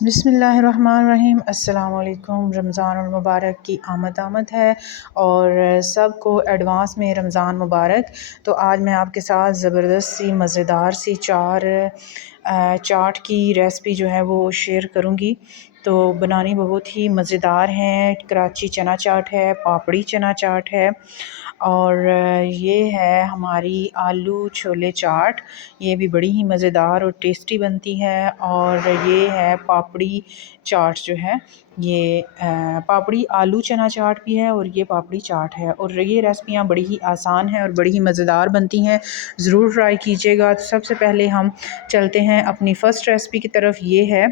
बिस्मिल्लाहिर्रहमानिर्रहीम। अस्सलाम वालेकुम। रमज़ानुल मुबारक की आमद है और सबको एडवांस में रमज़ान मुबारक। तो आज मैं आपके साथ ज़बरदस्त सी मज़ेदार सी चाट की रेसिपी जो है वो शेयर करूँगी। तो बनानी बहुत ही मज़ेदार हैं। कराची चना चाट है, पापड़ी चना चाट है और ये है हमारी आलू छोले चाट। ये भी बड़ी ही मज़ेदार और टेस्टी बनती है। और ये है पापड़ी चाट जो है, ये पापड़ी आलू चना चाट भी है और ये पापड़ी चाट है। और ये रेसिपियाँ बड़ी ही आसान हैं और बड़ी ही मज़ेदार बनती हैं, ज़रूर ट्राई कीजिएगा। तो सबसे पहले हम चलते हैं अपनी फ़र्स्ट रेसिपी की तरफ। ये है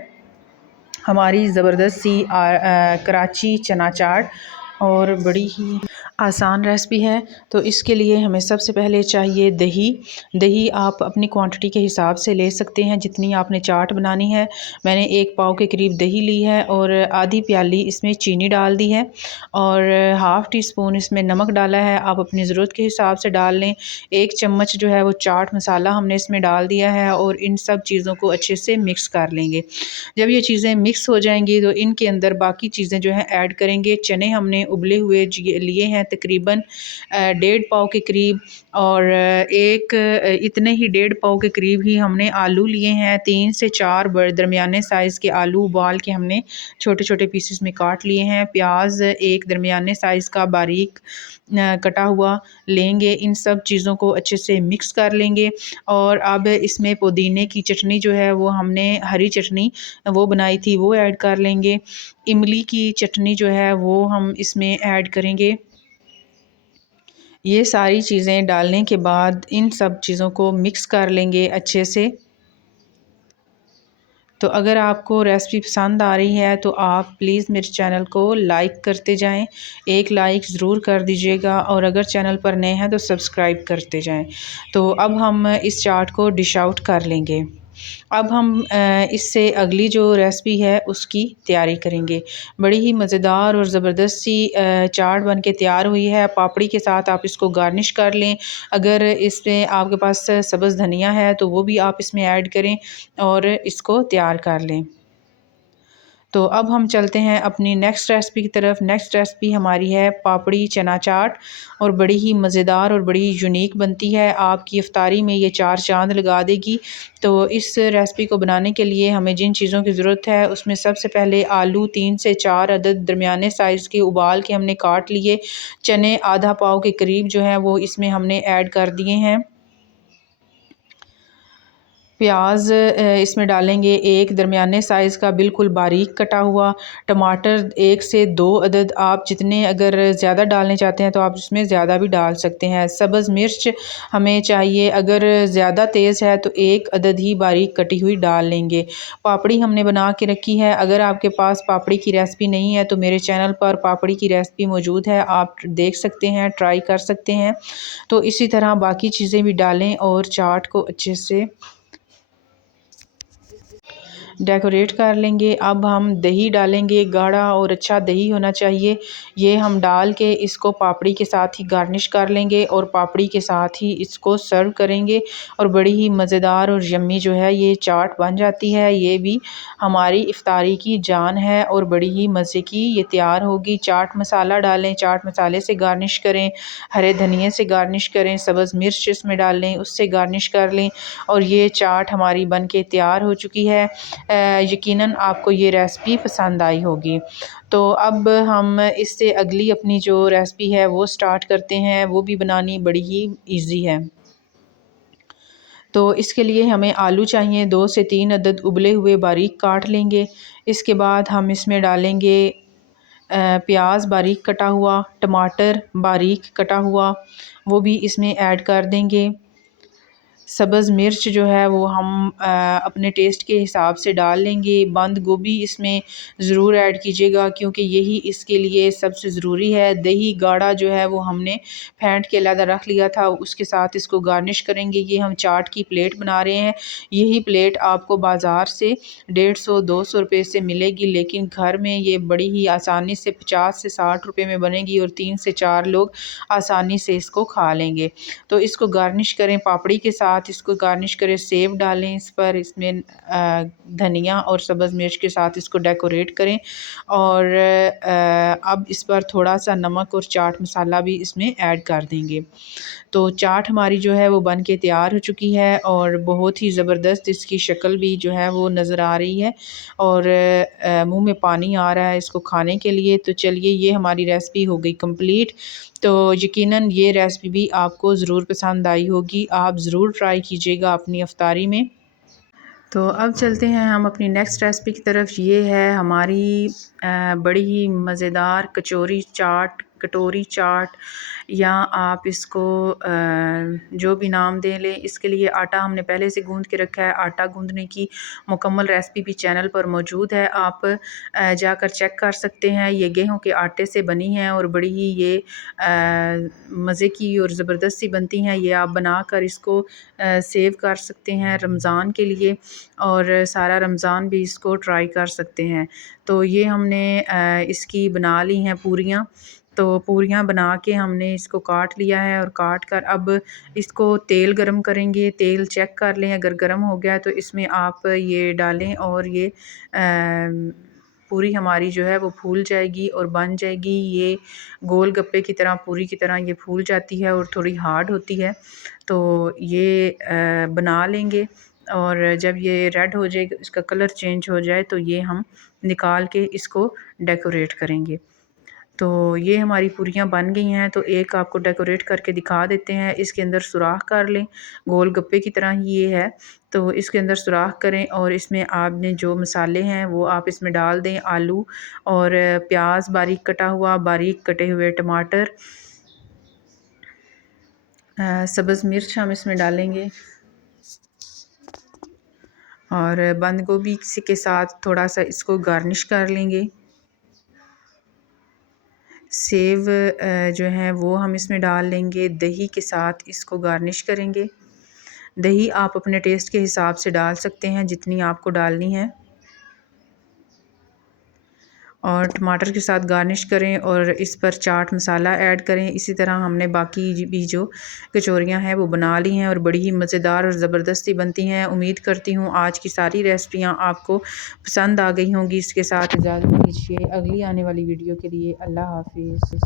हमारी ज़बरदस्त सी कराची चना चाट और बड़ी ही आसान रेसिपी है। तो इसके लिए हमें सबसे पहले चाहिए दही। दही आप अपनी क्वांटिटी के हिसाब से ले सकते हैं जितनी आपने चाट बनानी है। मैंने 1 पाव के करीब दही ली है और आधी प्याली इसमें चीनी डाल दी है और हाफ़ टी स्पून इसमें नमक डाला है। आप अपनी ज़रूरत के हिसाब से डाल लें। 1 चम्मच जो है वो चाट मसाला हमने इसमें डाल दिया है और इन सब चीज़ों को अच्छे से मिक्स कर लेंगे। जब ये चीज़ें मिक्स हो जाएंगी तो इनके अंदर बाकी चीज़ें जो हैं ऐड करेंगे। चने हमने उबले हुए लिए हैं तकरीबन 1.5 पाव के करीब और इतने ही 1.5 पाव के करीब ही हमने आलू लिए हैं। 3 से 4 दरमियाने साइज़ के आलू उबाल के हमने छोटे छोटे पीसेस में काट लिए हैं। प्याज एक दरमियाने साइज़ का बारीक कटा हुआ लेंगे। इन सब चीज़ों को अच्छे से मिक्स कर लेंगे। और अब इसमें पुदीने की चटनी जो है वो हमने हरी चटनी वो बनाई थी वो ऐड कर लेंगे। इमली की चटनी जो है वो हम इसमें ऐड करेंगे। ये सारी चीज़ें डालने के बाद इन सब चीज़ों को मिक्स कर लेंगे अच्छे से। तो अगर आपको रेसिपी पसंद आ रही है तो आप प्लीज़ मेरे चैनल को लाइक करते जाएं। एक लाइक ज़रूर कर दीजिएगा और अगर चैनल पर नए हैं तो सब्सक्राइब करते जाएं। तो अब हम इस चाट को डिश आउट कर लेंगे। अब हम इससे अगली जो रेसिपी है उसकी तैयारी करेंगे। बड़ी ही मज़ेदार और ज़बरदस्त सी चाट बन के तैयार हुई है। पापड़ी के साथ आप इसको गार्निश कर लें। अगर इसमें आपके पास सब्ज़ धनिया है तो वो भी आप इसमें ऐड करें और इसको तैयार कर लें। तो अब हम चलते हैं अपनी नेक्स्ट रेसिपी की तरफ। नेक्स्ट रेसिपी हमारी है पापड़ी चना चाट और बड़ी ही मज़ेदार और बड़ी यूनिक बनती है। आपकी इफ्तारी में ये 4 चाँद लगा देगी। तो इस रेसिपी को बनाने के लिए हमें जिन चीज़ों की ज़रूरत है उसमें सबसे पहले आलू 3 से 4 अदद दरमियाने साइज़ के उबाल के हमने काट लिए। चने आधा पाव के करीब जो है वो इसमें हमने ऐड कर दिए हैं। प्याज इसमें डालेंगे एक दरमियाने साइज़ का बिल्कुल बारीक कटा हुआ। टमाटर 1 से 2 अदद, आप जितने अगर ज़्यादा डालने चाहते हैं तो आप इसमें ज़्यादा भी डाल सकते हैं। सब्ज़ मिर्च हमें चाहिए, अगर ज़्यादा तेज़ है तो 1 अदद ही बारीक कटी हुई डाल लेंगे। पापड़ी हमने बना के रखी है। अगर आपके पास पापड़ी की रेसिपी नहीं है तो मेरे चैनल पर पापड़ी की रेसिपी मौजूद है, आप देख सकते हैं, ट्राई कर सकते हैं। तो इसी तरह बाकी चीज़ें भी डालें और चाट को अच्छे से डेकोरेट कर लेंगे। अब हम दही डालेंगे, गाढ़ा और अच्छा दही होना चाहिए। ये हम डाल के इसको पापड़ी के साथ ही गार्निश कर लेंगे और पापड़ी के साथ ही इसको सर्व करेंगे और बड़ी ही मज़ेदार और यम्मी जो है ये चाट बन जाती है। ये भी हमारी इफ्तारी की जान है और बड़ी ही मज़े की ये तैयार होगी। चाट मसाला डालें, चाट मसाले से गार्निश करें, हरे धनिए से गार्निश करें, सब्ज़ मिर्च इसमें डाल लें, उससे गार्निश कर लें और ये चाट हमारी बन के तैयार हो चुकी है। यकीनन आपको ये रेसिपी पसंद आई होगी। तो अब हम इससे अगली अपनी जो रेसिपी है वो स्टार्ट करते हैं। वो भी बनानी बड़ी ही इजी है। तो इसके लिए हमें आलू चाहिए, 2 से 3 अदद उबले हुए बारीक काट लेंगे। इसके बाद हम इसमें डालेंगे प्याज बारीक कटा हुआ, टमाटर बारीक कटा हुआ वो भी इसमें ऐड कर देंगे। सब्ज़ मिर्च जो है वो हम अपने टेस्ट के हिसाब से डाल लेंगे। बंद गोभी इसमें ज़रूर ऐड कीजिएगा क्योंकि यही इसके लिए सबसे ज़रूरी है। दही गाढ़ा जो है वो हमने फेंट के अलग रख लिया था, उसके साथ इसको गार्निश करेंगे। ये हम चाट की प्लेट बना रहे हैं। यही प्लेट आपको बाज़ार से 150-200 रुपये से मिलेगी, लेकिन घर में ये बड़ी ही आसानी से 50 से 60 रुपये में बनेगी और 3 से 4 लोग आसानी से इसको खा लेंगे। तो इसको गार्निश करें पापड़ी के साथ। साथ इसको गार्निश करें, सेव डालें इस पर, इसमें धनिया और सब्ज़ मिर्च के साथ इसको डेकोरेट करें। और अब इस पर थोड़ा सा नमक और चाट मसाला भी इसमें ऐड कर देंगे। तो चाट हमारी जो है वो बन के तैयार हो चुकी है और बहुत ही ज़बरदस्त इसकी शक्ल भी जो है वो नज़र आ रही है और मुंह में पानी आ रहा है इसको खाने के लिए। तो चलिए, ये हमारी रेसिपी हो गई कंप्लीट। तो यकीनन ये रेसिपी भी आपको ज़रूर पसंद आई होगी, आप ज़रूर ट्राई कीजिएगा अपनी अफ्तारी में। तो अब चलते हैं हम अपनी नेक्स्ट रेसिपी की तरफ। ये है हमारी बड़ी ही मज़ेदार कटोरी चाट, या आप इसको जो भी नाम दे लें। इसके लिए आटा हमने पहले से गूंद के रखा है। आटा गूंदने की मुकम्मल रेसिपी भी चैनल पर मौजूद है, आप जाकर चेक कर सकते हैं। ये गेहूं के आटे से बनी है और बड़ी ही ये मज़े की और ज़बरदस्त सी बनती हैं। ये आप बनाकर इसको सेव कर सकते हैं रमज़ान के लिए, और सारा रमज़ान भी इसको ट्राई कर सकते हैं। तो ये हमने इसकी बना ली हैं पूरियाँ। तो पूरियाँ बना के हमने इसको काट लिया है और काट कर अब इसको तेल गरम करेंगे। तेल चेक कर लें, अगर गरम हो गया तो इसमें आप ये डालें और ये पूरी हमारी जो है वो फूल जाएगी और बन जाएगी। ये गोल गप्पे की तरह, पूरी की तरह ये फूल जाती है और थोड़ी हार्ड होती है। तो ये बना लेंगे और जब ये रेड हो जाएगा, इसका कलर चेंज हो जाए, तो ये हम निकाल के इसको डेकोरेट करेंगे। तो ये हमारी पूरियाँ बन गई हैं। तो एक आपको डेकोरेट करके दिखा देते हैं। इसके अंदर सुराख कर लें, गोल गप्पे की तरह ही ये है। तो इसके अंदर सुराख करें और इसमें आपने जो मसाले हैं वो आप इसमें डाल दें। आलू और प्याज बारीक कटा हुआ, बारीक कटे हुए टमाटर, सब्ज़ मिर्च हम इसमें डालेंगे और बंद गोभी के साथ थोड़ा सा इसको गार्निश कर लेंगे। सेव जो है वो हम इसमें डाल लेंगे, दही के साथ इसको गार्निश करेंगे। दही आप अपने टेस्ट के हिसाब से डाल सकते हैं, जितनी आपको डालनी है। और टमाटर के साथ गार्निश करें और इस पर चाट मसाला ऐड करें। इसी तरह हमने बाकी भी जो कचौरियाँ हैं वो बना ली हैं और बड़ी ही मज़ेदार और ज़बरदस्ती बनती हैं। उम्मीद करती हूँ आज की सारी रेसिपियाँ आपको पसंद आ गई होंगी। इसके साथ इजाज़त दीजिए, अगली आने वाली वीडियो के लिए अल्लाह हाफिज़।